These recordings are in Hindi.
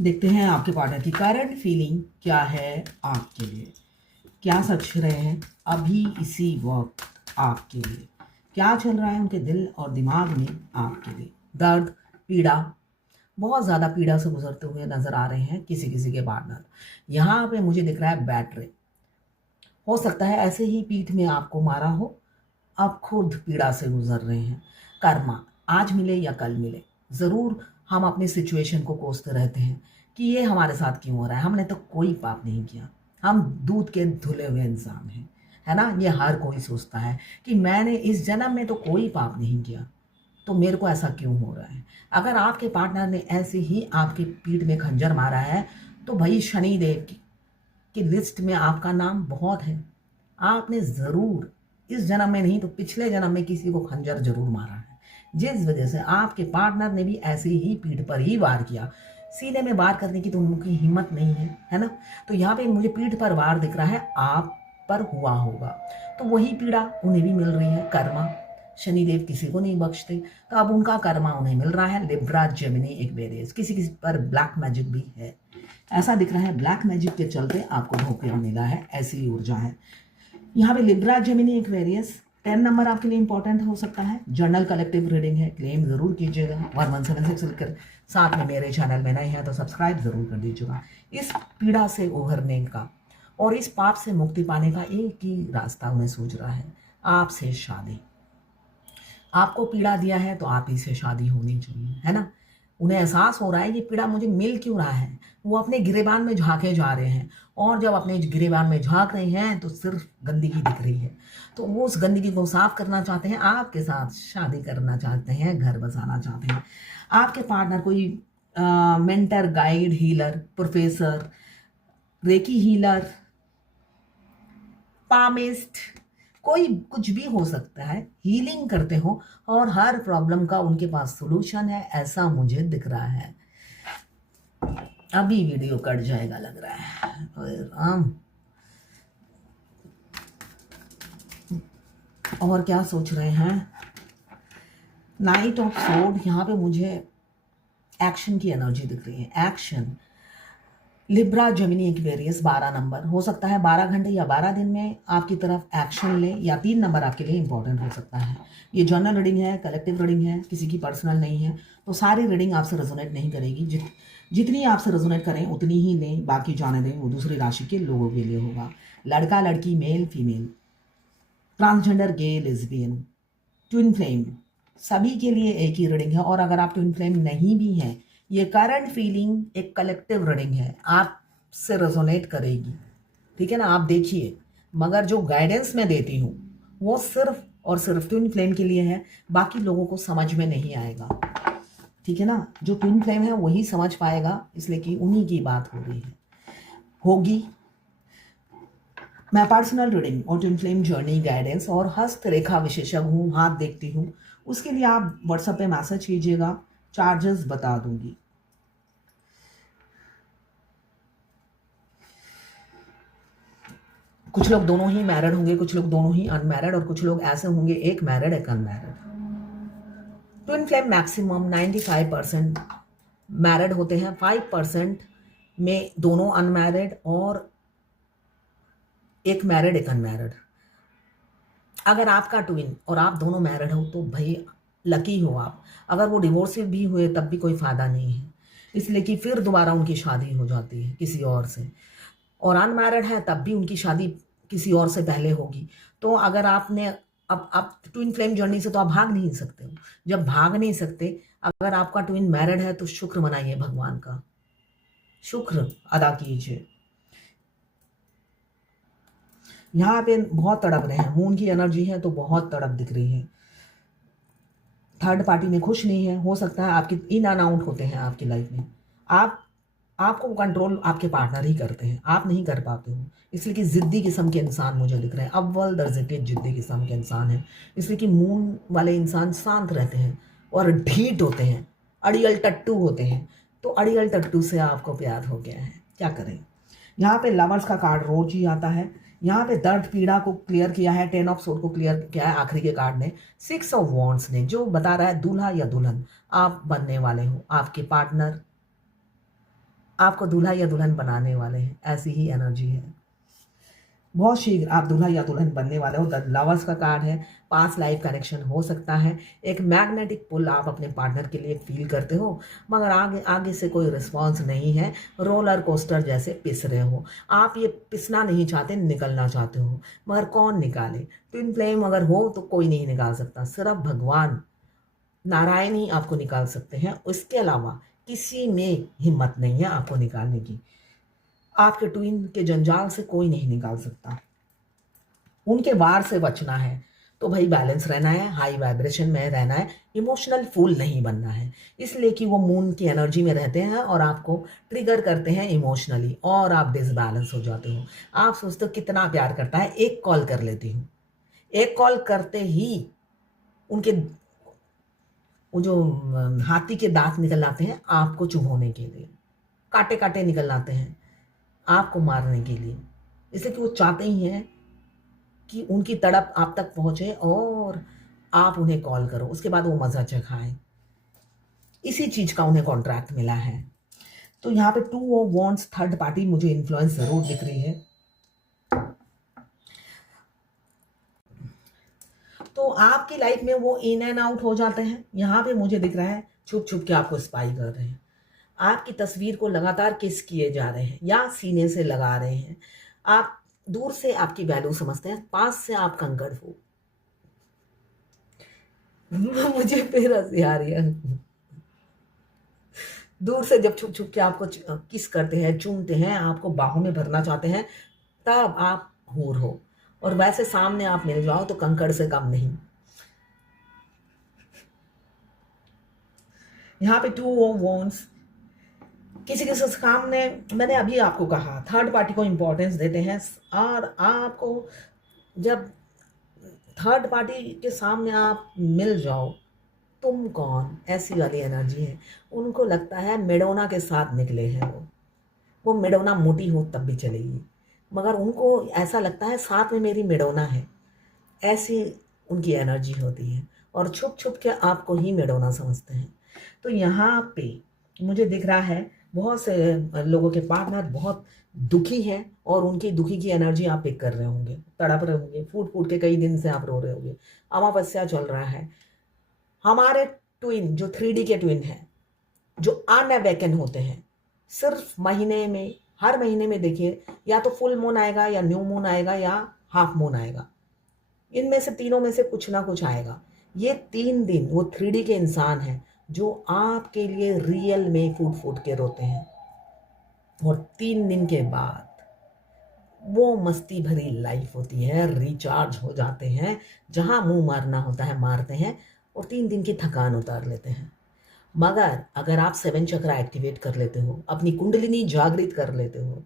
देखते हैं आपके पार्टनर की करंट फीलिंग क्या है आपके लिए। क्या सोच रहे हैं अभी इसी वक्त आपके लिए। क्या चल रहा है उनके दिल और दिमाग में आपके लिए। दर्द, पीड़ा, बहुत ज़्यादा पीड़ा से गुजरते हुए नज़र आ रहे हैं किसी किसी के पार्टनर। यहाँ पे मुझे दिख रहा है बैटरी। हो सकता है ऐसे ही पीठ में आपको मारा हो, आप खुद पीड़ा से गुजर रहे हैं। कर्मा आज मिले या कल मिले, ज़रूर हम अपनी सिचुएशन को कोसते रहते हैं कि ये हमारे साथ क्यों हो रहा है, हमने तो कोई पाप नहीं किया, हम दूध के धुले हुए इंसान हैं, है ना। ये हर कोई सोचता है कि मैंने इस जन्म में तो कोई पाप नहीं किया, तो मेरे को ऐसा क्यों हो रहा है। अगर आपके पार्टनर ने ऐसे ही आपकी पीठ में खंजर मारा है तो भाई शनिदेव की लिस्ट में आपका नाम बहुत है। आपने ज़रूर इस जन्म में नहीं तो पिछले जन्म में किसी को खंजर जरूर मारा है, जिस वजह से आपके पार्टनर ने भी ऐसे ही पीठ पर ही वार किया। सीने में वार करने की तो उनकी हिम्मत नहीं है, है ना। तो यहाँ पे मुझे पीठ पर वार दिख रहा है, आप पर हुआ होगा, तो वही पीड़ा उन्हें भी मिल रही है। कर्मा, शनिदेव किसी को नहीं बख्शते, तो अब उनका कर्मा उन्हें मिल रहा है। लिब्रा, जेमिनी, एक्वेरियस, किसी किसी पर ब्लैक मैजिक भी है, ऐसा दिख रहा है। ब्लैक मैजिक के चलते आपको धोखा मिला है, ऐसी ऊर्जा है यहाँ पे। लिब्रा, जेमिनी, एक्वेरियस 10 नंबर आपके लिए इंपॉर्टेंट हो सकता है। जर्नल कलेक्टिव रीडिंग है, क्लेम जरूर कीजिएगा। 1176 लिखकर साथ में मेरे चैनल में नए हैं तो सब्सक्राइब जरूर कर दीजिएगा। इस पीड़ा से उभरने का और इस पाप से मुक्ति पाने का एक ही रास्ता उन्हें सूझ रहा है, आपसे शादी। आपको पीड़ा दिया है तो आप ही से शादी होनी चाहिए, है ना। उन्हें एहसास हो रहा है ये पीड़ा मुझे मिल क्यों रहा है। वो अपने गिरेबान में झांके जा रहे हैं, और जब अपने गिरेबान में झांक रहे हैं तो सिर्फ गंदगी दिख रही है। तो वो उस गंदगी को साफ करना चाहते हैं, आपके साथ शादी करना चाहते हैं, घर बसाना चाहते हैं। आपके पार्टनर कोई mentor, guide, healer, professor, recce healer, palmist, कोई कुछ भी हो सकता है, हीलिंग करते हो और हर प्रॉब्लम का उनके पास सॉल्यूशन है, ऐसा मुझे दिख रहा है। अभी वीडियो कट जाएगा लग रहा है। और क्या सोच रहे हैं। नाइट ऑफ सोर्ड, यहाँ पे मुझे एक्शन की एनर्जी दिख रही है। Action, Libra, Gemini, Aquarius 12 number हो सकता है। 12 घंटे या 12 दिन में आपकी तरफ एक्शन ले, या 3 नंबर आपके लिए इंपॉर्टेंट हो सकता है। ये जर्नल रीडिंग है, कलेक्टिव रीडिंग है, किसी की पर्सनल नहीं है, तो सारी रीडिंग आपसे रेजोनेट नहीं करेगी। जितनी आपसे रेजोनेट करें उतनी ही लें, बाकी जाने दें, वो दूसरी राशि के लोगों के लिए होगा। लड़का, लड़की, मेल, फीमेल, ट्रांसजेंडर, गे, लेस्बियन, ट्विन फ्लेम, सभी के लिए एक ही रीडिंग है। और अगर आप ट्विन फ्लेम नहीं भी हैं, ये करंट फीलिंग एक कलेक्टिव रीडिंग है, आपसे रेजोनेट करेगी, ठीक है ना। आप देखिए, मगर जो गाइडेंस मैं देती हूँ वो सिर्फ और सिर्फ ट्विन फ्लेम के लिए है, बाकी लोगों को समझ में नहीं आएगा, ठीक है ना। जो ट्विन फ्लेम है वही समझ पाएगा, इसलिए कि उन्हीं की बात हो रही है, होगी। मैं पर्सनल रीडिंग और ट्विन फ्लेम जर्नी गाइडेंस और हस्तरेखा विशेषज्ञ हूँ, हाथ देखती हूँ। उसके लिए आप व्हाट्सएप पे मैसेज कीजिएगा, चार्जेस बता दूंगी। कुछ लोग दोनों ही मैरिड होंगे, कुछ लोग दोनों ही अनमैरिड, और कुछ लोग ऐसे होंगे एक मैरिड एक unmarried. Twin flame maximum 95% married होते हैं, 5% में दोनों अनमैरिड और एक मैरिड एक अनमैरिड। अगर आपका ट्विन और आप दोनों मैरिड हो तो भाई लकी हो आप। अगर वो डिवोर्सिव भी हुए तब भी कोई फ़ायदा नहीं है, इसलिए कि फिर दोबारा उनकी शादी हो जाती है किसी और से। और अनमैरिड है तब भी उनकी शादी किसी और से पहले होगी। तो अगर आपने अब आप ट्विन फ्लेम जर्नी से तो आप भाग नहीं सकते हो। जब भाग नहीं सकते, अगर आपका ट्विन मैरिड है तो शुक्र मनाइए, भगवान का शुक्र अदा कीजिए। यहाँ पे बहुत तड़प रहे हैं, मून की एनर्जी है तो बहुत तड़प दिख रही है। थर्ड पार्टी में खुश नहीं है, हो सकता है आपकी इन एंड आउट होते हैं आपकी लाइफ में। आपको कंट्रोल आपके पार्टनर ही करते हैं, आप नहीं कर पाते हो, इसलिए कि जिद्दी किस्म के इंसान मुझे दिख रहे हैं। अव्वल दर्जे के जिद्दी किस्म के इंसान हैं, इसलिए कि मून वाले इंसान शांत रहते हैं और ढीठ होते हैं, अड़ियल टट्टू होते हैं। तो अड़ियल टट्टू से आपको प्यार हो गया है, क्या करें। यहाँ पे लवर्स का कार्ड रोज ही आता है। यहाँ पे दर्द पीड़ा को क्लियर किया है, 10 ऑफ सोर्ड को क्लियर किया है आखिरी के कार्ड ने, 6 ऑफ वॉन्ड्स ने, जो बता रहा है दूल्हा या दुल्हन आप बनने वाले हो। आपके पार्टनर आपको दूल्हा या दुल्हन बनाने वाले हैं, ऐसी ही एनर्जी है। बहुत शीघ्र आप दूल्हा या दुल्हन बनने वाले हो। द लवर्स का कार्ड है, पास लाइफ कनेक्शन हो सकता है। एक मैग्नेटिक पुल आप अपने पार्टनर के लिए फील करते हो, मगर आगे आगे से कोई रिस्पॉन्स नहीं है। रोलर कोस्टर जैसे पिस रहे हो। आप ये पिसना नहीं चाहते, निकलना चाहते हो, मगर कौन निकाले। ट्विन फ्लेम अगर हो तो कोई नहीं निकाल सकता, सिर्फ भगवान नारायण ही आपको निकाल सकते हैं। इसके अलावा किसी में हिम्मत नहीं है आपको निकालने की। आपके ट्विन के जंजाल से कोई नहीं निकाल सकता। उनके वार से बचना है तो भाई बैलेंस रहना है, हाई वाइब्रेशन में रहना है, इमोशनल फूल नहीं बनना है। इसलिए कि वो मून की एनर्जी में रहते हैं और आपको ट्रिगर करते हैं इमोशनली, और आप डिसबैलेंस हो जाते हो। आप सोचते हो कितना प्यार करता है, एक कॉल कर लेती हूँ। एक कॉल करते ही उनके वो जो हाथी के दांत निकल आते हैं आपको चुभोने के लिए, काटे काटे निकल आते हैं आपको मारने के लिए। इसलिए कि वो चाहते ही हैं कि उनकी तड़प आप तक पहुंचे और आप उन्हें कॉल करो, उसके बाद वो मज़ा चखाएं। इसी चीज़ का उन्हें कॉन्ट्रैक्ट मिला है। तो यहाँ पे 2 ऑफ वॉन्ड्स, थर्ड पार्टी मुझे इन्फ्लुएंस ज़रूर दिख रही है। तो आपकी लाइफ में वो इन एंड आउट हो जाते हैं। यहाँ पे मुझे दिख रहा है छुप छुप के आपको स्पाई कर रहे हैं, आपकी तस्वीर को लगातार किस किए जा रहे हैं या सीने से लगा रहे हैं। आप दूर से आपकी वैल्यू समझते हैं, पास से आप कंकड़ हो। मुझे फिर हंसी आ रही है। दूर से जब छुप छुप के आपको किस करते हैं, चूमते हैं, आपको बाहों में भरना चाहते हैं, तब आप हूर हो। और वैसे सामने आप मिल जाओ तो कंकड़ से कम नहीं। यहाँ पे 2 ऑफ वॉन्ड्स, किसी के सामने, मैंने अभी आपको कहा थर्ड पार्टी को इंपॉर्टेंस देते हैं। और आपको जब थर्ड पार्टी के सामने आप मिल जाओ, तुम कौन, ऐसी वाली एनर्जी है। उनको लगता है मेडोना के साथ निकले हैं वो मेडोना मोटी हो तब भी चलेगी, मगर उनको ऐसा लगता है साथ में मेरी मेडोना है। ऐसी उनकी एनर्जी होती है और छुप छुप के आपको ही मेडोना समझते हैं। तो यहाँ पे मुझे दिख रहा है बहुत से लोगों के पार्टनर बहुत दुखी हैं और उनकी दुखी की एनर्जी आप पिक कर रहे होंगे, तड़प रहे होंगे, फूट फूट के कई दिन से आप रो रहे होंगे। अमावस्या चल रहा है। हमारे ट्विन जो 3D के ट्विन हैं, जो अनअवेकन होते हैं, सिर्फ महीने में, हर महीने में देखिए, या तो फुल मून आएगा या न्यू मून आएगा या हाफ मून आएगा। इनमें से तीनों में से कुछ ना कुछ आएगा। ये 3 दिन वो 3D के इंसान हैं जो आपके लिए रियल में फूट फूट के रोते हैं, और 3 दिन के बाद वो मस्ती भरी लाइफ होती है, रिचार्ज हो जाते हैं, जहां मुंह मारना होता है मारते हैं और 3 दिन की थकान उतार लेते हैं। मगर अगर आप 7 चक्रा एक्टिवेट कर लेते हो, अपनी कुंडलिनी जागृत कर लेते हो,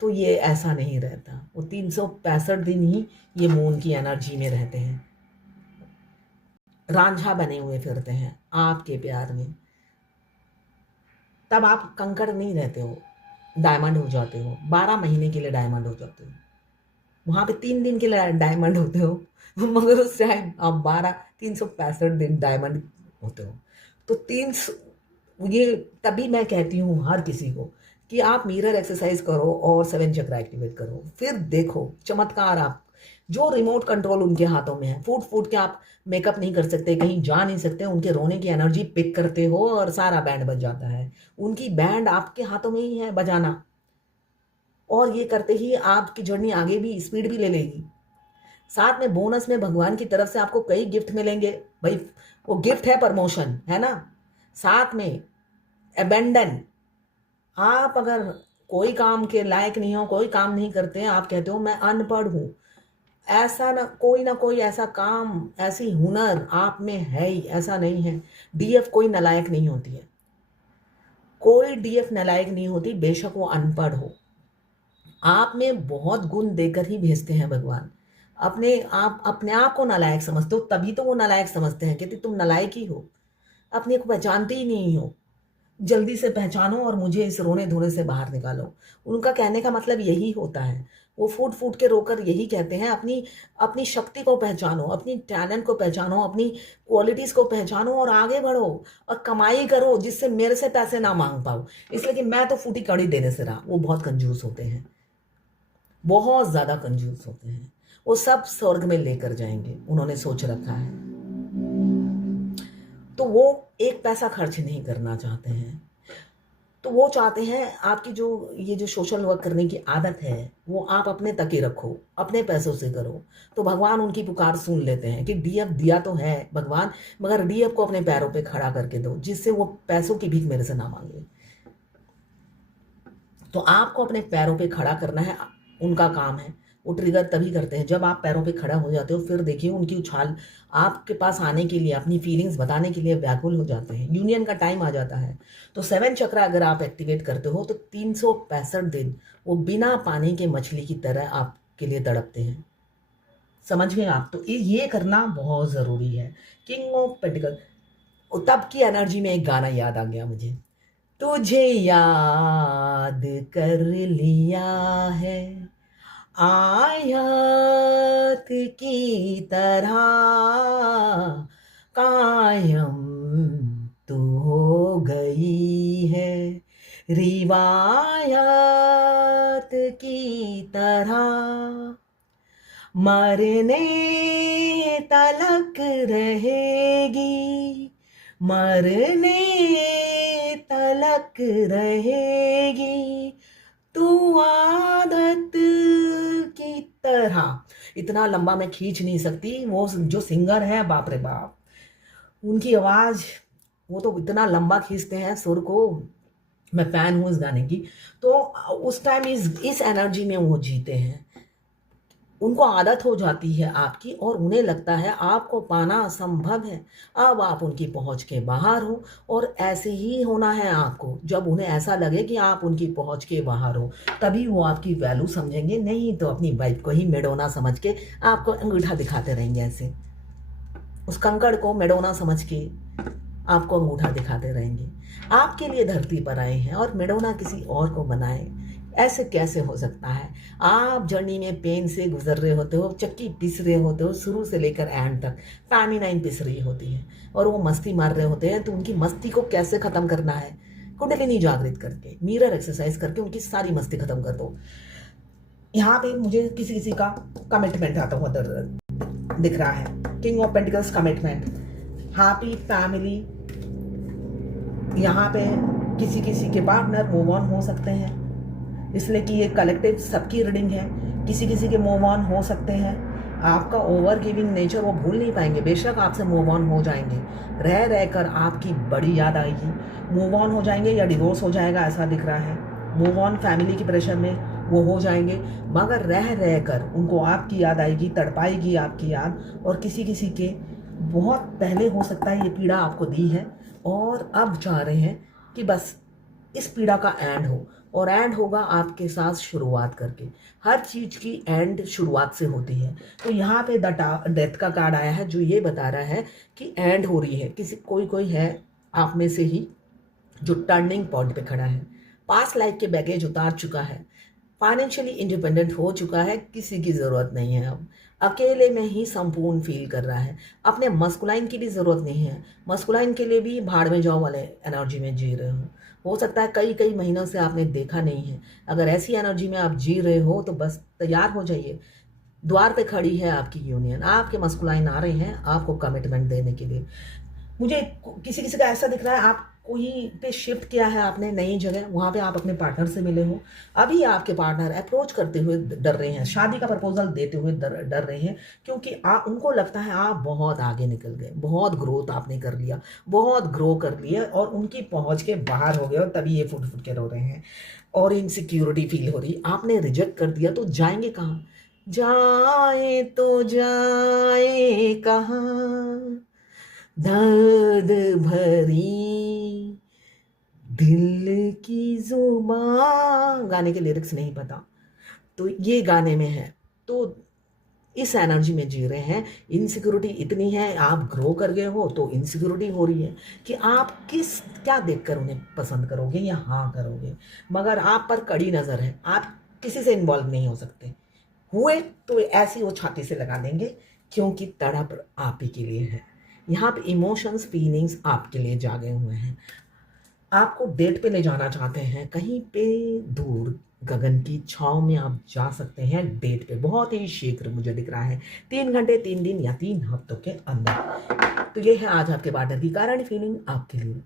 तो ये ऐसा नहीं रहता। वो 365 दिन ही ये मून की एनर्जी में रहते हैं, रांझा बने हुए फिरते हैं आपके प्यार में। तब आप कंकड़ नहीं रहते हो, डायमंड हो जाते हो। 12 महीने के लिए डायमंड हो जाते हो। वहाँ पे 3 दिन के लिए डायमंड होते हो, मगर उस टाइम आप 365 दिन डायमंड होते हो। तो ये तभी मैं कहती हूँ हर किसी को कि आप मिरर एक्सरसाइज करो और 7 चक्र एक्टिवेट करो, फिर देखो चमत्कार। आप जो रिमोट कंट्रोल उनके हाथों में है, फूट फूट के आप मेकअप नहीं कर सकते, कहीं जा नहीं सकते, उनके रोने की एनर्जी पिक करते हो और सारा बैंड बज जाता है। उनकी बैंड आपके हाथों में ही है बजाना, और ये करते ही आपकी जर्नी आगे भी स्पीड भी ले लेगी। साथ में बोनस में भगवान की तरफ से आपको कई गिफ्ट मिलेंगे भाई। वो गिफ्ट है प्रमोशन, है ना। साथ में अबेंडन, आप अगर कोई काम के लायक नहीं हो, कोई काम नहीं करते हैं, आप कहते हो मैं अनपढ़ हूँ, ऐसा ना कोई ऐसा काम, ऐसी हुनर आप में है ही, ऐसा नहीं है। डीएफ कोई नालायक नहीं होती है, कोई डीएफ नालायक नहीं होती, बेशक वो अनपढ़ हो। आप में बहुत गुण देकर ही भेजते हैं भगवान। अपने आप को नालायक समझते हो, तभी तो वो नालायक समझते हैं, कहते तुम नालायक ही हो, अपने को पहचानते ही नहीं हो। जल्दी से पहचानो और मुझे इस रोने धोने से बाहर निकालो। उनका कहने का मतलब यही होता है। वो फूट फूट के रोकर यही कहते हैं, अपनी अपनी शक्ति को पहचानो, अपनी टैलेंट को पहचानो, अपनी क्वालिटीज को पहचानो और आगे बढ़ो और कमाई करो जिससे मेरे से पैसे ना मांग पाओ। इसलिए कि मैं तो फूटी कड़ी देने से रहा। वो बहुत कंजूस होते हैं, बहुत ज्यादा कंजूस होते हैं। वो सब स्वर्ग में लेकर जाएंगे, उन्होंने सोच रखा है। तो वो एक पैसा खर्च नहीं करना चाहते हैं। तो वो चाहते हैं आपकी जो ये जो सोशल वर्क करने की आदत है वो आप अपने तक ही रखो, अपने पैसों से करो। तो भगवान उनकी पुकार सुन लेते हैं कि डीएफ दिया तो है भगवान, मगर डीएफ को अपने पैरों पे खड़ा करके दो जिससे वो पैसों की भीख मेरे से ना मांगे। तो आपको अपने पैरों पे खड़ा करना है, उनका काम है। वो ट्रिगर तभी करते हैं जब आप पैरों पे खड़ा हो जाते हो। फिर देखिए उनकी उछाल आपके पास आने के लिए, अपनी फीलिंग्स बताने के लिए व्याकुल हो जाते हैं। यूनियन का टाइम आ जाता है। तो 7 चक्र अगर आप एक्टिवेट करते हो तो 365 दिन वो बिना पानी के मछली की तरह आपके लिए तड़पते हैं। समझ गए आप? तो ये करना बहुत ज़रूरी है। King of pentacle. तब की एनर्जी में एक गाना याद आ गया मुझे। तुझे याद कर लिया है आयत की तरह, कायम तू हो गई है रिवायत की तरह, मरने तलक रहेगी, मरने तलक रहेगी तू आदत की तरह। इतना लंबा मैं खींच नहीं सकती। वो जो सिंगर है बाप रे बाप, उनकी आवाज, वो तो इतना लंबा खींचते हैं सुर को। मैं फैन हूँ इस गाने की। तो उस टाइम इस एनर्जी में वो जीते हैं। उनको आदत हो जाती है आपकी और उन्हें लगता है आपको पाना असंभव है। अब आप उनकी पहुंच के बाहर हो और ऐसे ही होना है आपको। जब उन्हें ऐसा लगे कि आप उनकी पहुंच के बाहर हो तभी वो आपकी वैल्यू समझेंगे, नहीं तो अपनी वाइफ को ही मेडोना समझ के आपको अंगूठा दिखाते रहेंगे। ऐसे उस कंकड़ को मेडोना समझ के आपको अंगूठा दिखाते रहेंगे। आपके लिए धरती पर आए हैं और मेडोना किसी और को बनाए, ऐसे कैसे हो सकता है? आप जर्नी में पेन से गुजर रहे होते हो, चक्की पिस रहे होते हो शुरू से लेकर एंड तक, फैमिनाइन पिस रही होती है और वो मस्ती मार रहे होते हैं। तो उनकी मस्ती को कैसे खत्म करना है? कुंडलिनी जागृत करके, मिरर एक्सरसाइज करके उनकी सारी मस्ती खत्म कर दो। यहाँ पे मुझे किसी किसी का कमिटमेंट आता हुआ दिख रहा है। King of pentacles, commitment, happy family. यहाँ पे किसी किसी के पार्टनर मूव ऑन हो सकते हैं, इसलिए कि ये कलेक्टिव सबकी रीडिंग है। किसी किसी के मूव ऑन हो सकते हैं। आपका ओवर गिविंग नेचर वो भूल नहीं पाएंगे। बेशक आपसे मूव ऑन हो जाएंगे, रह रहकर आपकी बड़ी याद आएगी। मूव ऑन हो जाएंगे या डिवोर्स हो जाएगा ऐसा दिख रहा है। मूव ऑन फैमिली की प्रेशर में वो हो जाएंगे, मगर रह रहकर उनको आपकी याद आएगी, तड़पाएगी आपकी याद। और किसी किसी के बहुत पहले हो सकता है ये पीड़ा आपको दी है और अब चाह रहे हैं कि बस इस पीड़ा का एंड हो। और एंड होगा आपके साथ शुरुआत करके। हर चीज की एंड शुरुआत से होती है। तो यहाँ पे डेथ का कार्ड आया है जो ये बता रहा है कि एंड हो रही है। किसी कोई है आप में से ही जो टर्निंग पॉइंट पे खड़ा है, पास्ट लाइफ के बैगेज उतार चुका है, फाइनेंशियली इंडिपेंडेंट हो चुका है, किसी की ज़रूरत नहीं है। अब अकेले में ही संपूर्ण फील कर रहा है। अपने मस्कुलाइन की भी ज़रूरत नहीं है। मस्कुलाइन के लिए भी भाड़ में जाओ वाले एनर्जी में जी रहे हो सकता है कई कई महीनों से आपने देखा नहीं है। अगर ऐसी एनर्जी में आप जी रहे हो तो बस तैयार हो जाइए। द्वार पे खड़ी है आपकी यूनियन, आपके मस्कुलाइन आ रहे हैं आपको कमिटमेंट देने के लिए। मुझे किसी किसी का ऐसा दिख रहा है आप कोई पे शिफ्ट किया है आपने, नई जगह, वहाँ पे आप अपने पार्टनर से मिले हो। अभी आपके पार्टनर अप्रोच करते हुए डर रहे हैं, शादी का प्रपोजल देते हुए डर रहे हैं, क्योंकि उनको लगता है आप बहुत आगे निकल गए, बहुत ग्रोथ आपने कर लिया, बहुत ग्रो कर लिया और उनकी पहुँच के बाहर हो गए और तभी ये फुट फुट के रो रहे हैं और इनसिक्योरिटी फील हो रही। आपने रिजेक्ट कर दिया तो जाएंगे कहाँ? जाए तो जाए कहाँ, दर्द भरी दिल की जुबान। गाने के लिरिक्स नहीं पता, तो ये गाने में है। तो इस एनर्जी में जी रहे हैं। इनसिक्योरिटी इतनी है, आप ग्रो कर गए हो तो इनसिक्योरिटी हो रही है कि आप क्या देखकर उन्हें पसंद करोगे या हाँ करोगे। मगर आप पर कड़ी नज़र है, आप किसी से इन्वॉल्व नहीं हो सकते। हुए तो ऐसी वो छाती से लगा देंगे, क्योंकि तड़प आप ही के लिए है। यहाँ पे इमोशंस, फीलिंग्स आपके लिए जागे हुए हैं। आपको डेट पे ले जाना चाहते हैं, कहीं पे दूर गगन की छाँव में आप जा सकते हैं डेट पे, बहुत ही शीघ्र मुझे दिख रहा है, 3 घंटे, 3 दिन या 3 हफ्तों के अंदर। तो ये है आज आपके पार्टनर की कारण फीलिंग आपके लिए।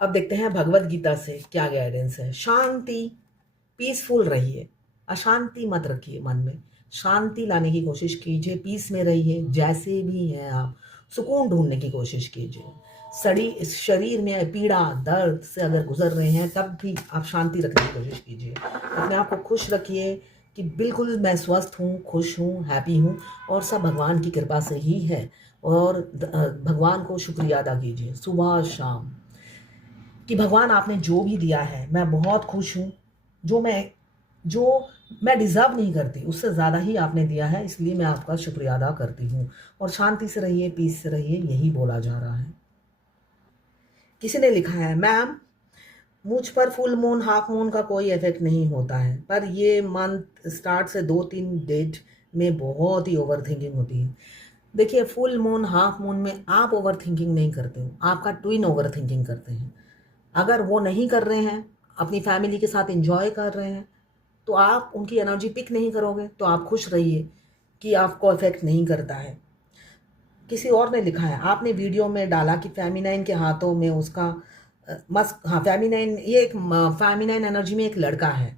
अब देखते हैं भगवत गीता से क्या गाइडेंस है। शांति, पीसफुल रहिए, अशांति मत रखिए मन में, शांति लाने की कोशिश कीजिए, पीस में रहिए। जैसे भी हैं आप, सुकून ढूंढने की कोशिश कीजिए। इस शरीर में पीड़ा, दर्द से अगर गुजर रहे हैं तब भी आप शांति रखने की कोशिश कीजिए। अपने आप को खुश रखिए कि बिल्कुल मैं स्वस्थ हूँ, खुश हूँ, हैप्पी हूँ और सब भगवान की कृपा से ही है। और भगवान को शुक्रिया अदा कीजिए सुबह शाम कि भगवान आपने जो भी दिया है मैं बहुत खुश हूँ। जो मैं डिज़र्व नहीं करती उससे ज़्यादा ही आपने दिया है, इसलिए मैं आपका शुक्रिया अदा करती हूँ। और शांति से रहिए, पीस से रहिए, यही बोला जा रहा है। किसी ने लिखा है, मैम मुझ पर फुल मून हाफ मून का कोई इफेक्ट नहीं होता है, पर ये मंथ स्टार्ट से 2-3 डेट में बहुत ही ओवर थिंकिंग होती है। देखिए, फुल मून हाफ मून में आप ओवर थिंकिंग नहीं करते हो, आपका ट्विन ओवर थिंकिंग करते हैं। अगर वो नहीं कर रहे हैं, अपनी फैमिली के साथ एंजॉय कर रहे हैं, तो आप उनकी एनर्जी पिक नहीं करोगे, तो आप खुश रहिए कि आपको इफेक्ट नहीं करता है। किसी और ने लिखा है, आपने वीडियो में डाला कि फेमिनाइन के हाथों में उसका मस्क, हाँ फेमिनाइन, ये एक फेमिनाइन एनर्जी में एक लड़का है।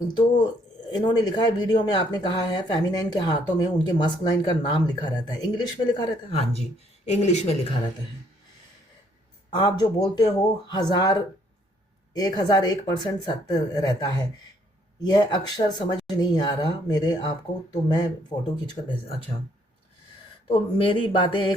तो इन्होंने लिखा है वीडियो में, आपने कहा है फेमिनाइन के हाथों में उनके मस्कुलाइन का नाम लिखा रहता है, इंग्लिश में लिखा रहता है। हाँ जी, इंग्लिश में लिखा रहता है। आप जो बोलते हो 1001% सत्य रहता है। यह अक्षर समझ नहीं आ रहा मेरे आपको, तो मैं फोटो खींचकर भेज, अच्छा तो मेरी बातें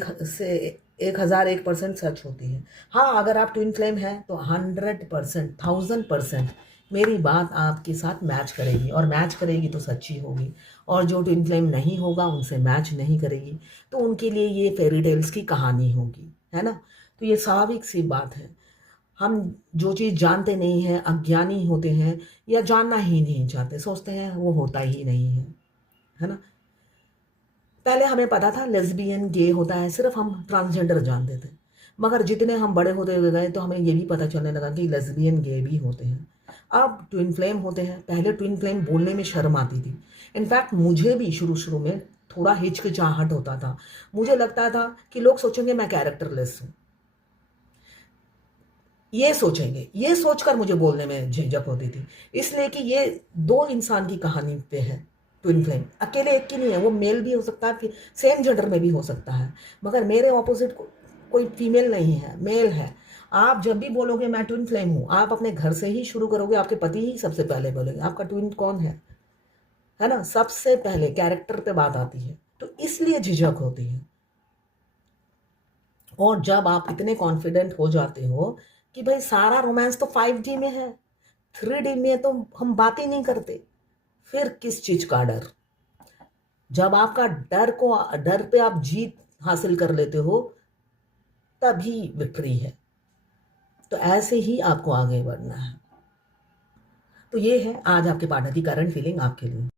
1001% सच होती हैं। हाँ, अगर आप ट्विन फ्लेम हैं तो 100%, 1000% मेरी बात आपके साथ मैच करेगी, और मैच करेगी तो सच्ची होगी। और जो ट्विन फ्लेम नहीं होगा, उनसे मैच नहीं करेगी, तो उनके लिए ये फेरी टेल्स की कहानी होगी, है ना। तो ये स्वाभाविक सी बात है। हम जो चीज़ जानते नहीं हैं, अज्ञानी होते हैं या जानना ही नहीं चाहते, सोचते हैं वो होता ही नहीं है ना। पहले हमें पता था लेस्बियन गे होता है, सिर्फ हम ट्रांसजेंडर जानते थे। मगर जितने हम बड़े होते हुए गए तो हमें ये भी पता चलने लगा कि लेस्बियन गे भी होते हैं। अब ट्विन फ्लेम होते हैं। पहले ट्विन फ्लेम बोलने में शर्म आती थी। इनफैक्ट मुझे भी शुरू शुरू में थोड़ा हिचकिचाहट होता था। मुझे लगता था कि लोग सोचेंगे मैं कैरेक्टरलेस हूँ, ये सोचेंगे, ये सोचकर मुझे बोलने में झिझक होती थी। इसलिए कि ये दो इंसान की कहानी पे है। ट्विन फ्लेम अकेले एक की नहीं है, वो मेल भी हो सकता है, फिर सेम जेंडर में भी हो सकता है। मगर मेरे ऑपोजिट कोई फीमेल नहीं है, मेल है। आप जब भी बोलोगे मैं ट्विन फ्लेम हूँ, आप अपने घर से ही शुरू करोगे, आपके पति ही सबसे पहले बोलेंगे आपका ट्विन कौन है ना। सबसे पहले कैरेक्टर पे बात आती है, तो इसलिए झिझक होती है। और जब आप इतने कॉन्फिडेंट हो जाते हो कि भाई सारा रोमांस तो 5D में है, 3D में तो हम बात ही नहीं करते, फिर किस चीज का डर। जब आपका डर पे आप जीत हासिल कर लेते हो, तभी विक्ट्री है। तो ऐसे ही आपको आगे बढ़ना है। तो ये है आज आपके पार्टनर की करंट फीलिंग आपके लिए।